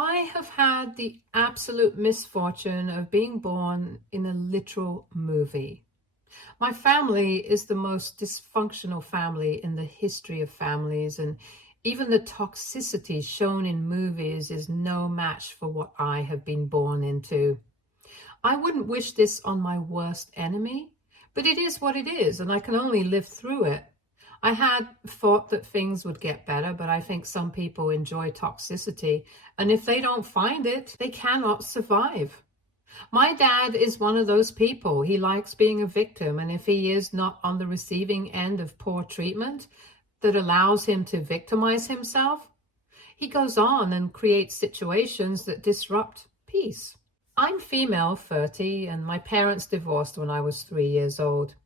I have had the absolute misfortune of being born in a literal movie. My family is the most dysfunctional family in the history of families, and even the toxicity shown in movies is no match for what I have been born into. I wouldn't wish this on my worst enemy, but it is what it is, and I can only live through it. I had thought that things would get better, but I think some people enjoy toxicity, and if they don't find it, they cannot survive. My dad is one of those people. He likes being a victim, and if he is not on the receiving end of poor treatment that allows him to victimize himself, he goes on and creates situations that disrupt peace. I'm female, 30, and my parents divorced when I was 3 years old.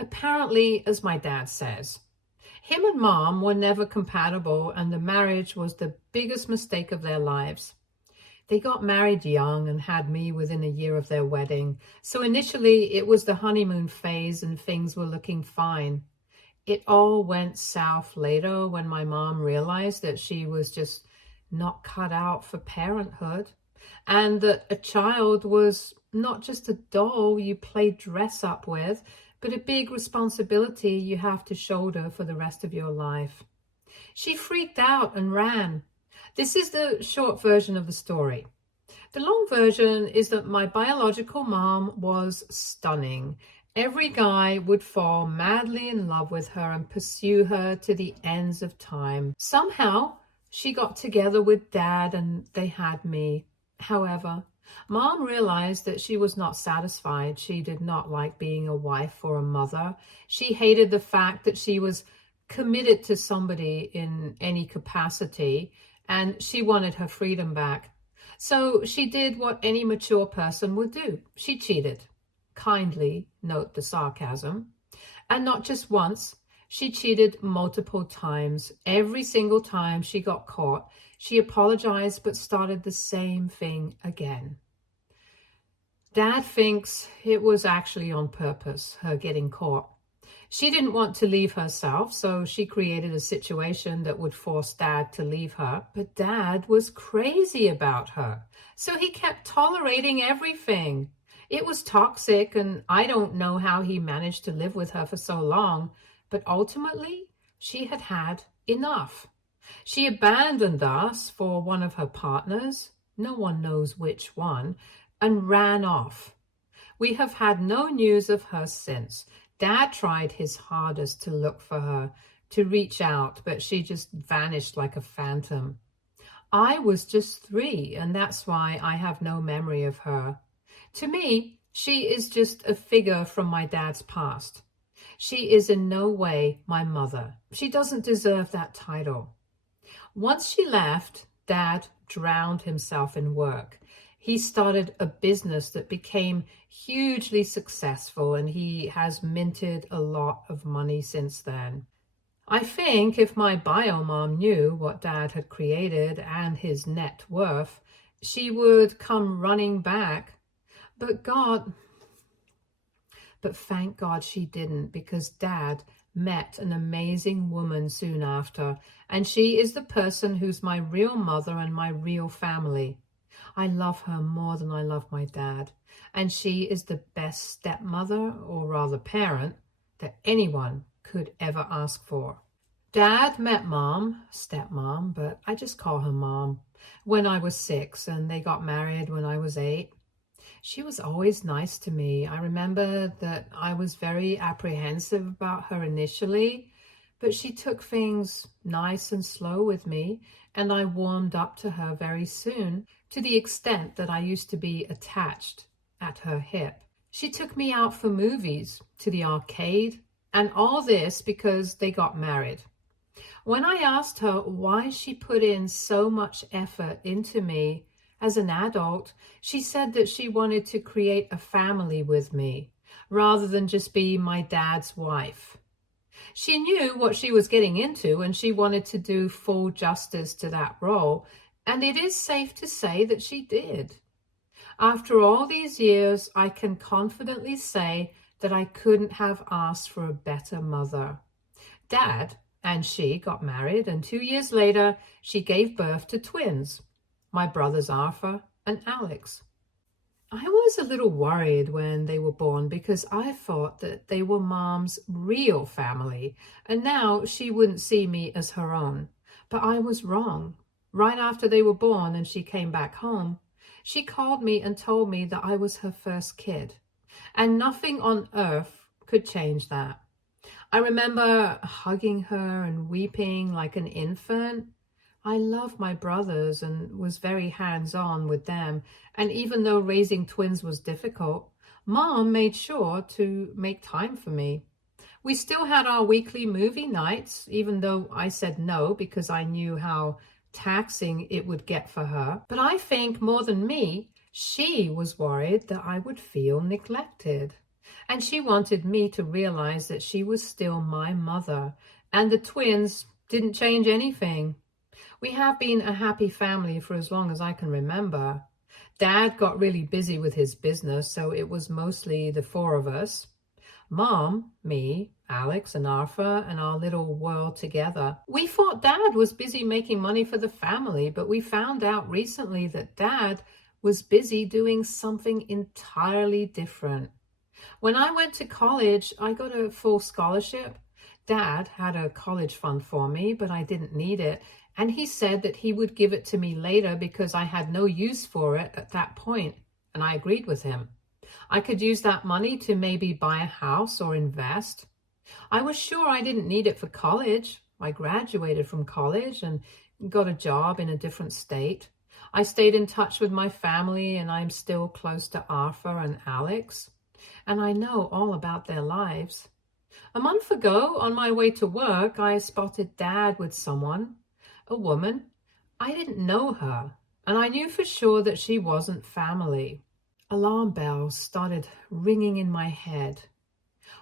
Apparently, as my dad says. Him and mom were never compatible, and the marriage was the biggest mistake of their lives. They got married young and had me within a year of their wedding. So initially it was the honeymoon phase and things were looking fine. It all went south later when my mom realized that she was just not cut out for parenthood, and that a child was not just a doll you play dress up with, but a big responsibility you have to shoulder for the rest of your life. She freaked out and ran. This is the short version of the story. The long version is that my biological mom was stunning. Every guy would fall madly in love with her and pursue her to the ends of time. Somehow, she got together with dad and they had me. However, mom realized that she was not satisfied. She did not like being a wife or a mother. She hated the fact that she was committed to somebody in any capacity, and she wanted her freedom back. So she did what any mature person would do. She cheated. Kindly note the sarcasm. And not just once. She cheated multiple times. Every single time she got caught, she apologized but started the same thing again. Dad thinks it was actually on purpose, her getting caught. She didn't want to leave herself, so she created a situation that would force Dad to leave her. But Dad was crazy about her, so he kept tolerating everything. It was toxic, and I don't know how he managed to live with her for so long, but ultimately, she had had enough. She abandoned us for one of her partners, no one knows which one, and ran off. We have had no news of her since. Dad tried his hardest to look for her, to reach out, but she just vanished like a phantom. I was just 3, and that's why I have no memory of her. To me, she is just a figure from my dad's past. She is in no way my mother. She doesn't deserve that title. Once she left, Dad drowned himself in work. He started a business that became hugely successful, and he has minted a lot of money since then. I think if my bio mom knew what Dad had created and his net worth, she would come running back. But thank God she didn't, because Dad met an amazing woman soon after, and she is the person who's my real mother and my real family. I love her more than I love my dad, and she is the best stepmother, or rather parent, that anyone could ever ask for. Dad met mom, stepmom, but I just call her mom, when I was 6, and they got married when I was 8. She was always nice to me. I remember that I was very apprehensive about her initially, but she took things nice and slow with me, and I warmed up to her very soon, to the extent that I used to be attached at her hip. She took me out for movies, to the arcade, and all this because they got married. When I asked her why she put in so much effort into me as an adult, she said that she wanted to create a family with me, rather than just be my dad's wife. She knew what she was getting into, and she wanted to do full justice to that role, and it is safe to say that she did. After all these years, I can confidently say that I couldn't have asked for a better mother. Dad and she got married, and 2 years later, she gave birth to twins. my brothers Arthur and Alex. I was a little worried when they were born because I thought that they were Mom's real family, and now she wouldn't see me as her own. But I was wrong. Right after they were born and she came back home, she called me and told me that I was her first kid, and nothing on earth could change that. I remember hugging her and weeping like an infant. I loved my brothers and was very hands-on with them. And even though raising twins was difficult, Mom made sure to make time for me. We still had our weekly movie nights, even though I said no because I knew how taxing it would get for her. But I think more than me, she was worried that I would feel neglected. And she wanted me to realize that she was still my mother, and the twins didn't change anything. We have been a happy family for as long as I can remember. Dad got really busy with his business, so it was mostly the four of us. Mom, me, Alex, and Arthur, and our little world together. We thought Dad was busy making money for the family, but we found out recently that Dad was busy doing something entirely different. When I went to college, I got a full scholarship. Dad had a college fund for me, but I didn't need it. And he said that he would give it to me later because I had no use for it at that point. And I agreed with him. I could use that money to maybe buy a house or invest. I was sure I didn't need it for college. I graduated from college and got a job in a different state. I stayed in touch with my family, and I'm still close to Arthur and Alex. And I know all about their lives. A month ago, on my way to work, I spotted Dad with someone. A woman. I didn't know her, and I knew for sure that she wasn't family. Alarm bells started ringing in my head.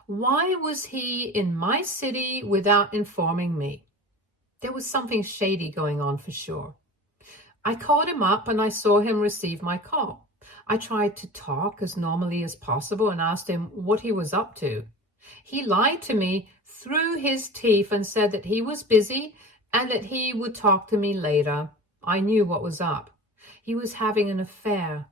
Why was he in my city without informing me? There was something shady going on for sure. I called him up and I saw him receive my call. I tried to talk as normally as possible and asked him what he was up to. He lied to me through his teeth and said that he was busy and that he would talk to me later. I knew what was up. He was having an affair.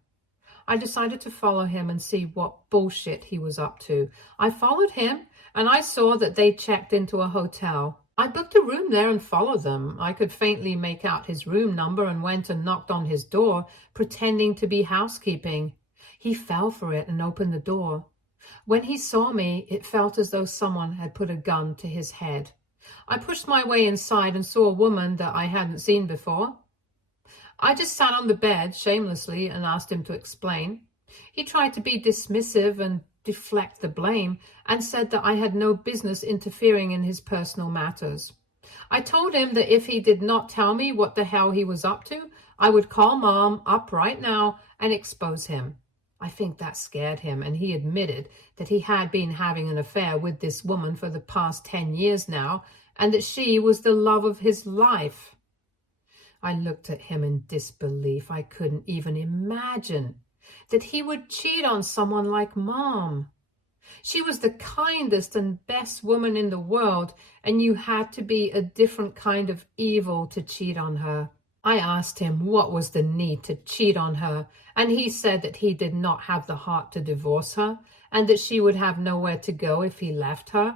I decided to follow him and see what bullshit he was up to. I followed him and I saw that they checked into a hotel. I booked a room there and followed them. I could faintly make out his room number and went and knocked on his door, pretending to be housekeeping. He fell for it and opened the door. When he saw me, it felt as though someone had put a gun to his head. I pushed my way inside and saw a woman that I hadn't seen before. I just sat on the bed shamelessly and asked him to explain. He tried to be dismissive and deflect the blame and said that I had no business interfering in his personal matters. I told him that if he did not tell me what the hell he was up to, I would call Mom up right now and expose him. I think that scared him, and he admitted that he had been having an affair with this woman for the past 10 years now, and that she was the love of his life. I looked at him in disbelief. I couldn't even imagine that he would cheat on someone like Mom. She was the kindest and best woman in the world, and you had to be a different kind of evil to cheat on her. I asked him what was the need to cheat on her, and he said that he did not have the heart to divorce her, and that she would have nowhere to go if he left her.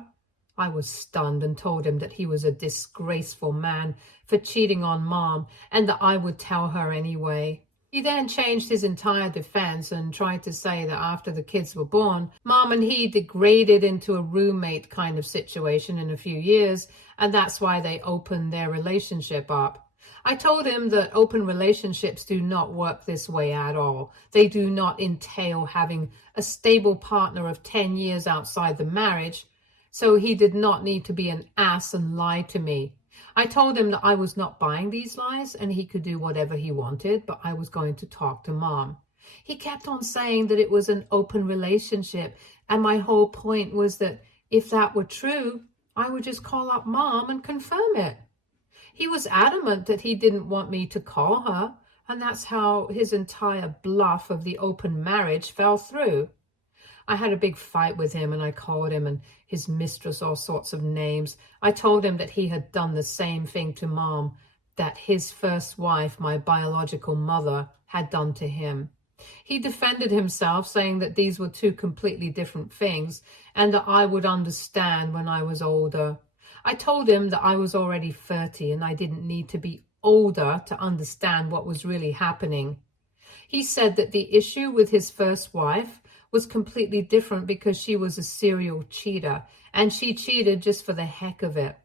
I was stunned and told him that he was a disgraceful man for cheating on Mom, and that I would tell her anyway. He then changed his entire defense and tried to say that after the kids were born, Mom and he degraded into a roommate kind of situation in a few years, and that's why they opened their relationship up. I told him that open relationships do not work this way at all. They do not entail having a stable partner of 10 years outside the marriage, so he did not need to be an ass and lie to me. I told him that I was not buying these lies and he could do whatever he wanted, but I was going to talk to Mom. He kept on saying that it was an open relationship, and my whole point was that if that were true, I would just call up Mom and confirm it. He was adamant that he didn't want me to call her, and that's how his entire bluff of the open marriage fell through. I had a big fight with him, and I called him and his mistress all sorts of names. I told him that he had done the same thing to Mom, that his first wife, my biological mother, had done to him. He defended himself, saying that these were two completely different things and that I would understand when I was older. I told him that I was already 30 and I didn't need to be older to understand what was really happening. He said that the issue with his first wife was completely different because she was a serial cheater and she cheated just for the heck of it.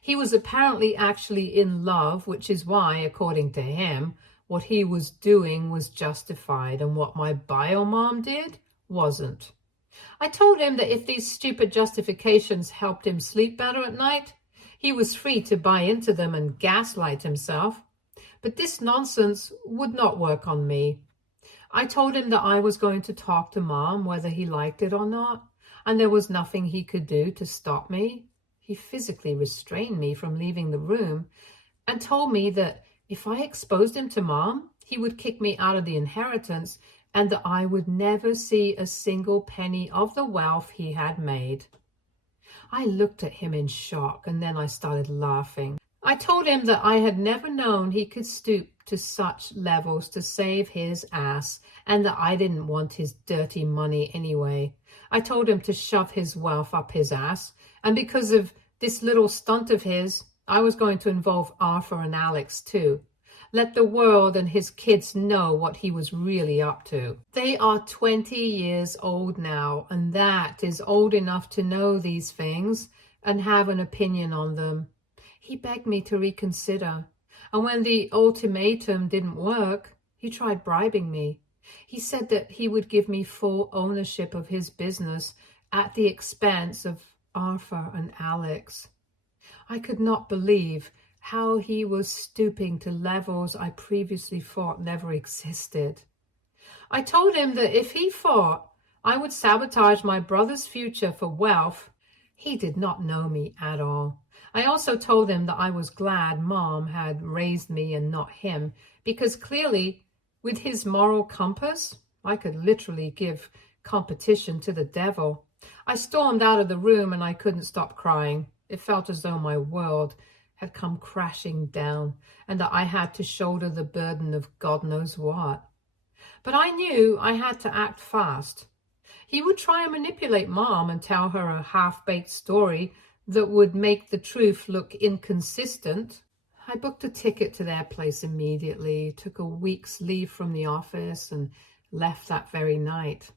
He was apparently actually in love, which is why, according to him, what he was doing was justified and what my bio mom did wasn't. I told him that if these stupid justifications helped him sleep better at night, he was free to buy into them and gaslight himself. But this nonsense would not work on me. I told him that I was going to talk to Mom whether he liked it or not, and there was nothing he could do to stop me. He physically restrained me from leaving the room and told me that if I exposed him to Mom, he would kick me out of the inheritance and that I would never see a single penny of the wealth he had made. I looked at him in shock and then I started laughing. I told him that I had never known he could stoop to such levels to save his ass and that I didn't want his dirty money anyway. I told him to shove his wealth up his ass, and because of this little stunt of his, I was going to involve Arthur and Alex too. Let the world and his kids know what he was really up to. They are 20 years old now, and that is old enough to know these things and have an opinion on them. He begged me to reconsider, and when the ultimatum didn't work, he tried bribing me. He said that he would give me full ownership of his business at the expense of Arthur and Alex. I could not believe how he was stooping to levels I previously thought never existed. I told him that if he thought I would sabotage my brother's future for wealth, he did not know me at all. I also told him that I was glad Mom had raised me and not him, because clearly, with his moral compass, I could literally give competition to the devil. I stormed out of the room and I couldn't stop crying. It felt as though my world had come crashing down and that I had to shoulder the burden of God knows what. But I knew I had to act fast. He would try and manipulate Mom and tell her a half-baked story that would make the truth look inconsistent. I booked a ticket to their place immediately, took a week's leave from the office, and left that very night.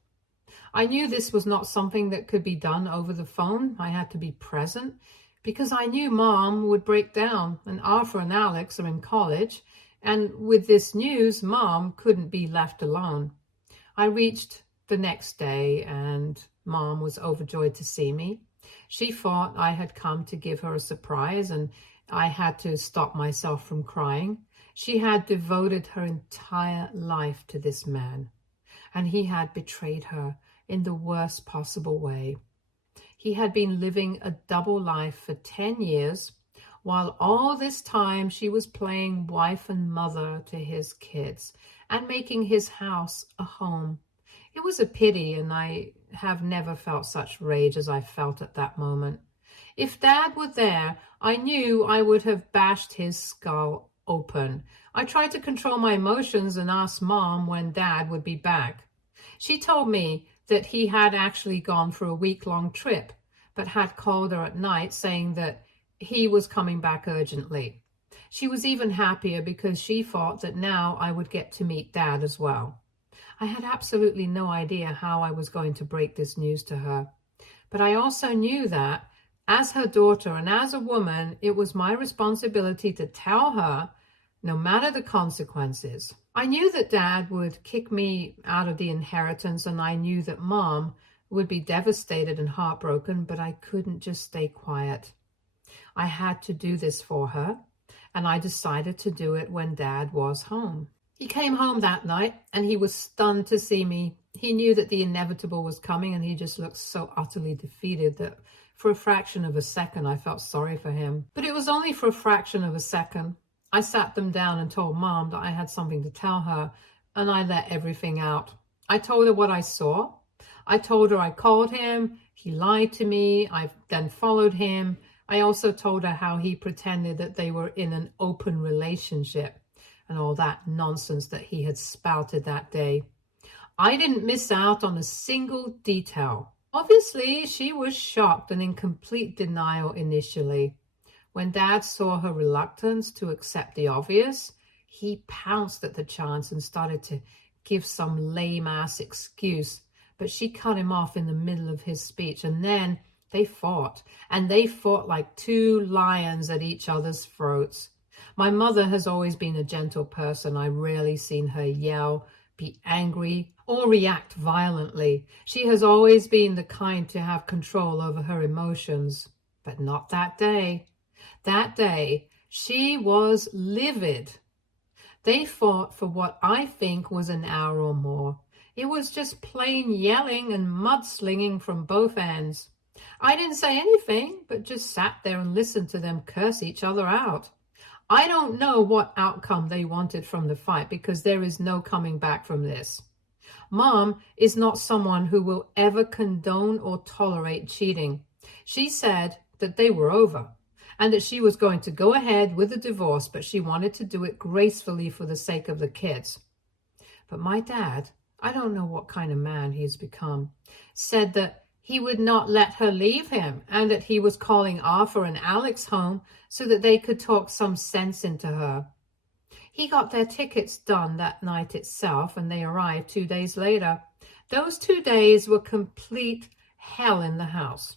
I knew this was not something that could be done over the phone. I had to be present because I knew Mom would break down, and Arthur and Alex are in college, and with this news, Mom couldn't be left alone. I reached the next day and Mom was overjoyed to see me. She thought I had come to give her a surprise and I had to stop myself from crying. She had devoted her entire life to this man, and he had betrayed her in the worst possible way. He had been living a double life for 10 years, while all this time she was playing wife and mother to his kids and making his house a home. It was a pity, and I have never felt such rage as I felt at that moment. If Dad were there, I knew I would have bashed his skull open. I tried to control my emotions and asked Mom when Dad would be back. She told me that he had actually gone for a week-long trip, but had called her at night saying that he was coming back urgently. She was even happier because she thought that now I would get to meet Dad as well. I had absolutely no idea how I was going to break this news to her, but I also knew that, as her daughter and as a woman, it was my responsibility to tell her, no matter the consequences. I knew that Dad would kick me out of the inheritance, and I knew that Mom would be devastated and heartbroken, but I couldn't just stay quiet. I had to do this for her, and I decided to do it when Dad was home. He came home that night, and he was stunned to see me. He knew that the inevitable was coming, and he just looked so utterly defeated that for a fraction of a second I felt sorry for him. But it was only for a fraction of a second. I sat them down and told Mom that I had something to tell her, and I let everything out. I told her what I saw. I told her I called him. He lied to me. I then followed him. I also told her how he pretended that they were in an open relationship and all that nonsense that he had spouted that day. I didn't miss out on a single detail. Obviously, she was shocked and in complete denial initially. When Dad saw her reluctance to accept the obvious, he pounced at the chance and started to give some lame-ass excuse, but she cut him off in the middle of his speech, and then they fought, and they fought like two lions at each other's throats. My mother has always been a gentle person. I rarely seen her yell, be angry, or react violently. She has always been the kind to have control over her emotions, but not that day. That day, she was livid. They fought for what I think was an hour or more. It was just plain yelling and mudslinging from both ends. I didn't say anything, but just sat there and listened to them curse each other out. I don't know what outcome they wanted from the fight because there is no coming back from this. Mom is not someone who will ever condone or tolerate cheating. She said that they were over and that she was going to go ahead with the divorce, but she wanted to do it gracefully for the sake of the kids. But my dad, I don't know what kind of man he has become, said that he would not let her leave him and that he was calling Arthur and Alex home so that they could talk some sense into her. He got their tickets done that night itself and they arrived 2 days later. Those 2 days were complete hell in the house.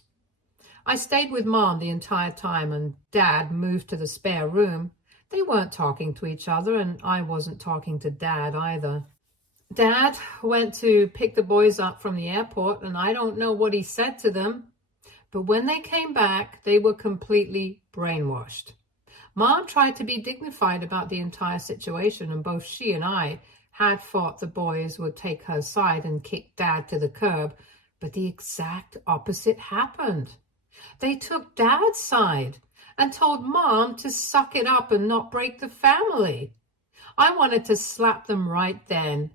I stayed with Mom the entire time and Dad moved to the spare room. They weren't talking to each other and I wasn't talking to Dad either. Dad went to pick the boys up from the airport and I don't know what he said to them, but when they came back, they were completely brainwashed. Mom tried to be dignified about the entire situation and both she and I had thought the boys would take her side and kick Dad to the curb, but the exact opposite happened. They took Dad's side and told Mom to suck it up and not break the family. I wanted to slap them right then.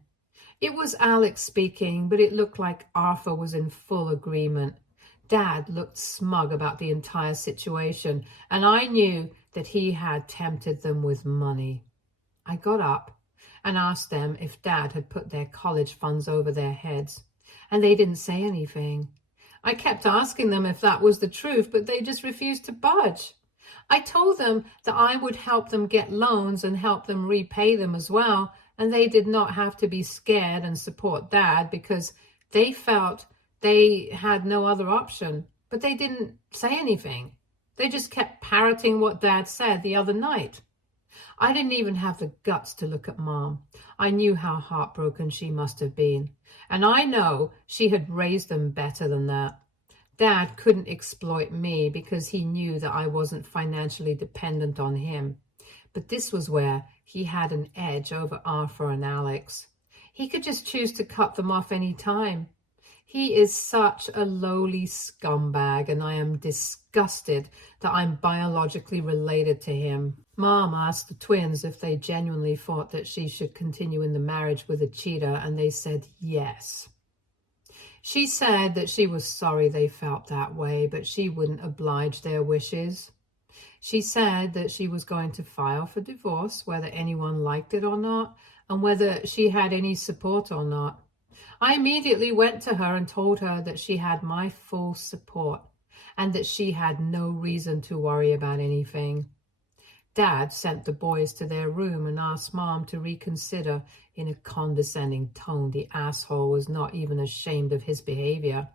It was Alex speaking, but it looked like Arthur was in full agreement. Dad looked smug about the entire situation, and I knew that he had tempted them with money. I got up and asked them if Dad had put their college funds over their heads, and they didn't say anything. I kept asking them if that was the truth, but they just refused to budge. I told them that I would help them get loans and help them repay them as well, and they did not have to be scared and support Dad because they felt they had no other option. But they didn't say anything. They just kept parroting what Dad said the other night. I didn't even have the guts to look at Mom. I knew how heartbroken she must have been. And I know she had raised them better than that. Dad couldn't exploit me because he knew that I wasn't financially dependent on him. But this was where he had an edge over Arthur and Alex. He could just choose to cut them off any time. He is such a lowly scumbag, and I am disgusted that I'm biologically related to him. Mom asked the twins if they genuinely thought that she should continue in the marriage with a cheater, and they said yes. She said that she was sorry they felt that way, but she wouldn't oblige their wishes. She said that she was going to file for divorce, whether anyone liked it or not, and whether she had any support or not. I immediately went to her and told her that she had my full support and that she had no reason to worry about anything. Dad sent the boys to their room and asked Mom to reconsider in a condescending tone. The asshole was not even ashamed of his behavior,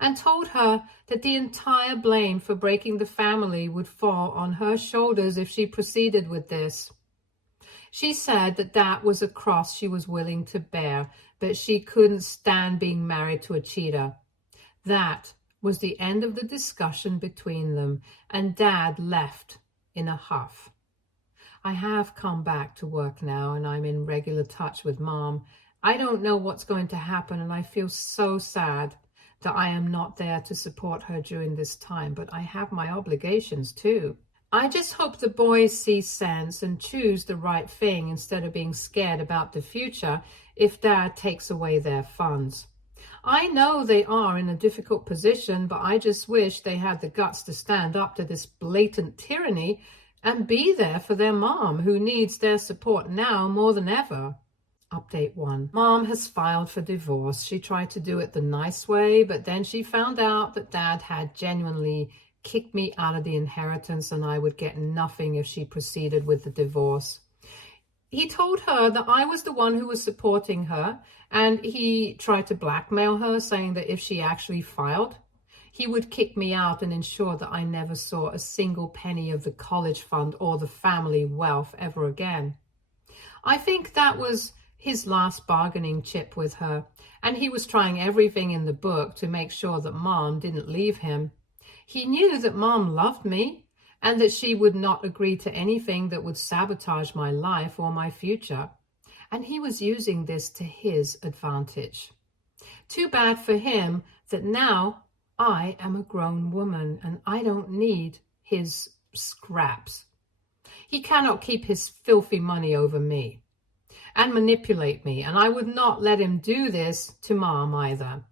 and told her that the entire blame for breaking the family would fall on her shoulders if she proceeded with this. She said that that was a cross she was willing to bear, but she couldn't stand being married to a cheater. That was the end of the discussion between them, and Dad left in a huff. I have come back to work now, and I'm in regular touch with Mom. I don't know what's going to happen, and I feel so sad that I am not there to support her during this time, but I have my obligations too. I just hope the boys see sense and choose the right thing instead of being scared about the future if Dad takes away their funds. I know they are in a difficult position, but I just wish they had the guts to stand up to this blatant tyranny and be there for their mom, who needs their support now more than ever. Update 1. Mom has filed for divorce. She tried to do it the nice way, but then she found out that Dad had genuinely kicked me out of the inheritance and I would get nothing if she proceeded with the divorce. He told her that I was the one who was supporting her, and he tried to blackmail her, saying that if she actually filed, he would kick me out and ensure that I never saw a single penny of the college fund or the family wealth ever again. I think that was his last bargaining chip with her, and he was trying everything in the book to make sure that Mom didn't leave him. He knew that Mom loved me and that she would not agree to anything that would sabotage my life or my future, and he was using this to his advantage. Too bad for him that now I am a grown woman and I don't need his scraps. He cannot keep his filthy money over me and manipulate me, and I would not let him do this to Mom either.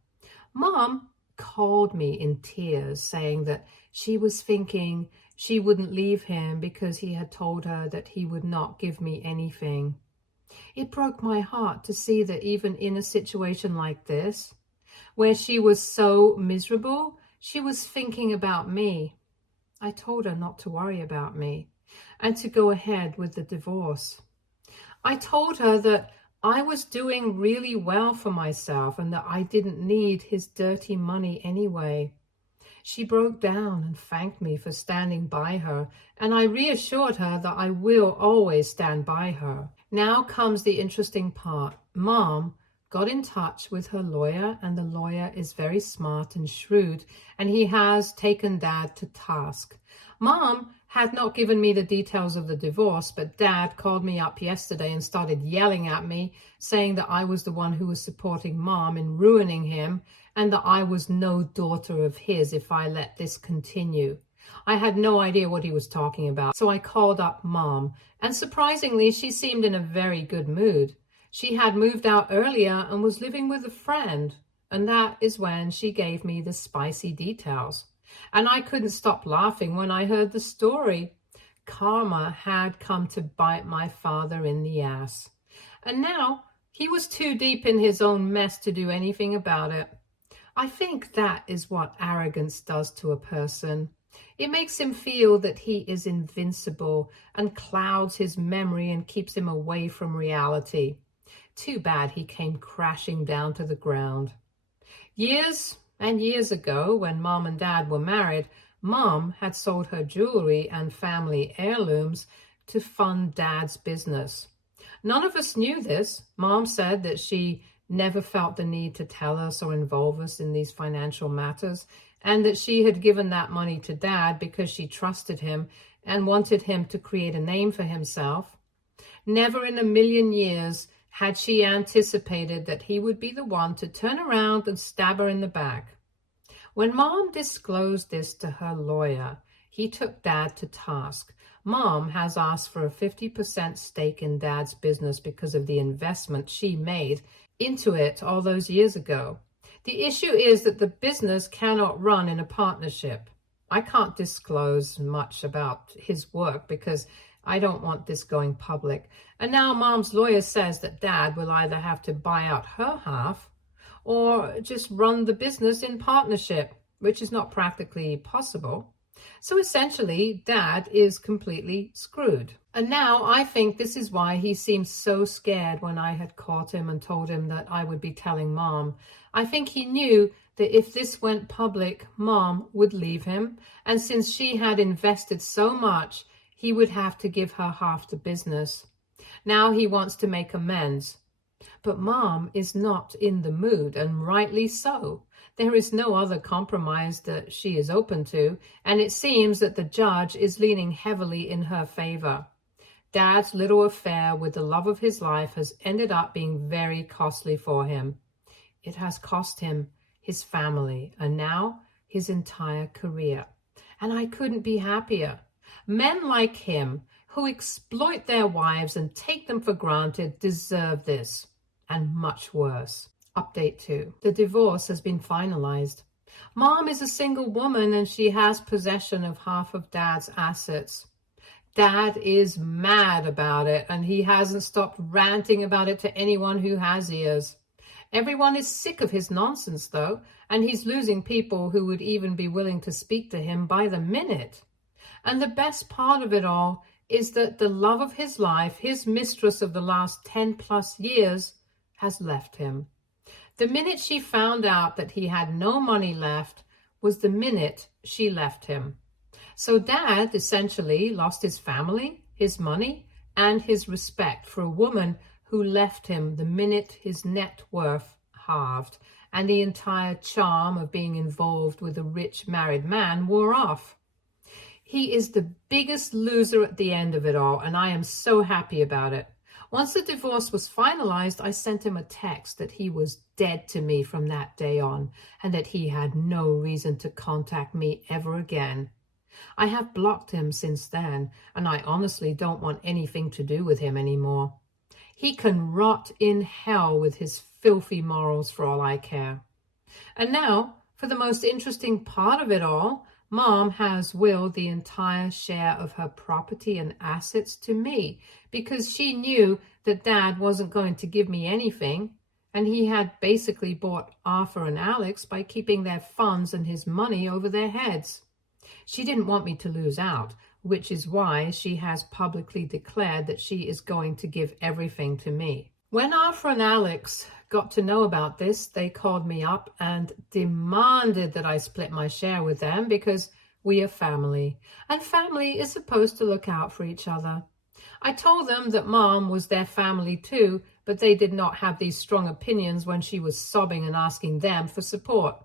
Mom called me in tears, saying that she was thinking she wouldn't leave him because he had told her that he would not give me anything. It broke my heart to see that even in a situation like this, where she was so miserable, she was thinking about me. I told her not to worry about me and to go ahead with the divorce. I told her that I was doing really well for myself and that I didn't need his dirty money anyway. She broke down and thanked me for standing by her, and I reassured her that I will always stand by her. Now comes the interesting part. Mom got in touch with her lawyer, and the lawyer is very smart and shrewd, and he has taken Dad to task. Mom had not given me the details of the divorce, but Dad called me up yesterday and started yelling at me, saying that I was the one who was supporting Mom in ruining him, and that I was no daughter of his if I let this continue. I had no idea what he was talking about, so I called up Mom, and surprisingly, she seemed in a very good mood. She had moved out earlier and was living with a friend, and that is when she gave me the spicy details. And I couldn't stop laughing when I heard the story. Karma had come to bite my father in the ass, and now he was too deep in his own mess to do anything about it. I think that is what arrogance does to a person. It makes him feel that he is invincible and clouds his memory and keeps him away from reality. Too bad he came crashing down to the ground. Years and years ago, when Mom and Dad were married, Mom had sold her jewelry and family heirlooms to fund Dad's business. None of us knew this. Mom said that she never felt the need to tell us or involve us in these financial matters, and that she had given that money to Dad because she trusted him and wanted him to create a name for himself. Never in a million years had she anticipated that he would be the one to turn around and stab her in the back. When Mom disclosed this to her lawyer, he took Dad to task. Mom has asked for a 50% stake in Dad's business because of the investment she made into it all those years ago. The issue is that the business cannot run in a partnership. I can't disclose much about his work because I don't want this going public. And now Mom's lawyer says that Dad will either have to buy out her half or just run the business in partnership, which is not practically possible. So essentially, Dad is completely screwed. And now I think this is why he seemed so scared when I had caught him and told him that I would be telling Mom. I think he knew that if this went public, Mom would leave him. And since she had invested so much, he would have to give her half the business. Now he wants to make amends. But Mom is not in the mood, and rightly so. There is no other compromise that she is open to, and it seems that the judge is leaning heavily in her favor. Dad's little affair with the love of his life has ended up being very costly for him. It has cost him his family and now his entire career. And I couldn't be happier. Men like him who exploit their wives and take them for granted deserve this, and much worse. Update 2. The divorce has been finalized. Mom is a single woman and she has possession of half of Dad's assets. Dad is mad about it and he hasn't stopped ranting about it to anyone who has ears. Everyone is sick of his nonsense though, and he's losing people who would even be willing to speak to him by the minute. And the best part of it all is that the love of his life, his mistress of the last 10 plus years, has left him. The minute she found out that he had no money left was the minute she left him. So Dad essentially lost his family, his money, and his respect for a woman who left him the minute his net worth halved and the entire charm of being involved with a rich married man wore off. He is the biggest loser at the end of it all, and I am so happy about it. Once the divorce was finalized, I sent him a text that he was dead to me from that day on and that he had no reason to contact me ever again. I have blocked him since then, and I honestly don't want anything to do with him anymore. He can rot in hell with his filthy morals for all I care. And now, for the most interesting part of it all, Mom has willed the entire share of her property and assets to me because she knew that Dad wasn't going to give me anything, and he had basically bought Arthur and Alex by keeping their funds and his money over their heads. She didn't want me to lose out, which is why she has publicly declared that she is going to give everything to me. When Arthur and Alex got to know about this, they called me up and demanded that I split my share with them because we are family, and family is supposed to look out for each other. I told them that Mom was their family too, but they did not have these strong opinions when she was sobbing and asking them for support.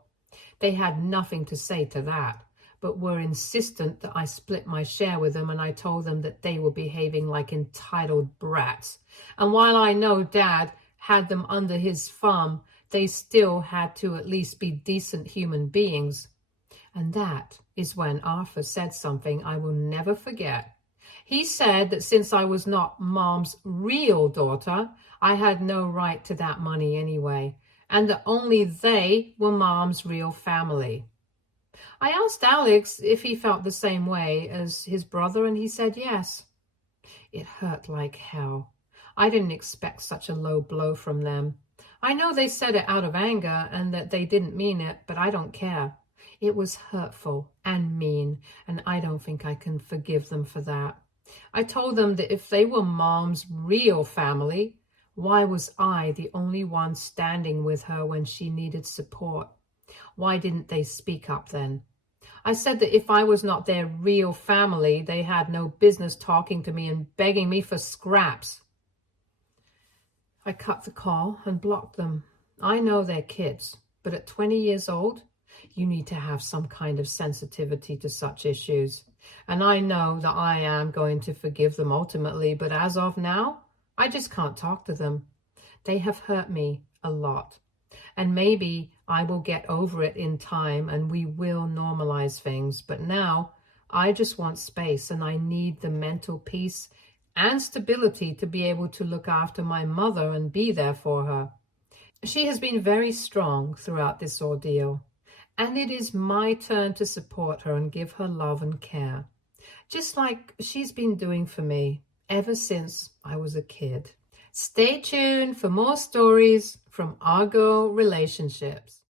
They had nothing to say to that, but were insistent that I split my share with them, and I told them that they were behaving like entitled brats. And while I know Dad had them under his thumb, they still had to at least be decent human beings. And that is when Arthur said something I will never forget. He said that since I was not Mom's real daughter, I had no right to that money anyway, and that only they were Mom's real family. I asked Alex if he felt the same way as his brother, and he said yes. It hurt like hell. I didn't expect such a low blow from them. I know they said it out of anger and that they didn't mean it, but I don't care. It was hurtful and mean, and I don't think I can forgive them for that. I told them that if they were Mom's real family, why was I the only one standing with her when she needed support? Why didn't they speak up then? I said that if I was not their real family, they had no business talking to me and begging me for scraps. I cut the call and blocked them. I know they're kids, but at 20 years old, you need to have some kind of sensitivity to such issues. And I know that I am going to forgive them ultimately, but as of now, I just can't talk to them. They have hurt me a lot. And maybe I will get over it in time and we will normalize things. But now I just want space, and I need the mental peace and stability to be able to look after my mother and be there for her. She has been very strong throughout this ordeal, and it is my turn to support her and give her love and care, just like she's been doing for me ever since I was a kid. Stay tuned for more stories from our girl relationships.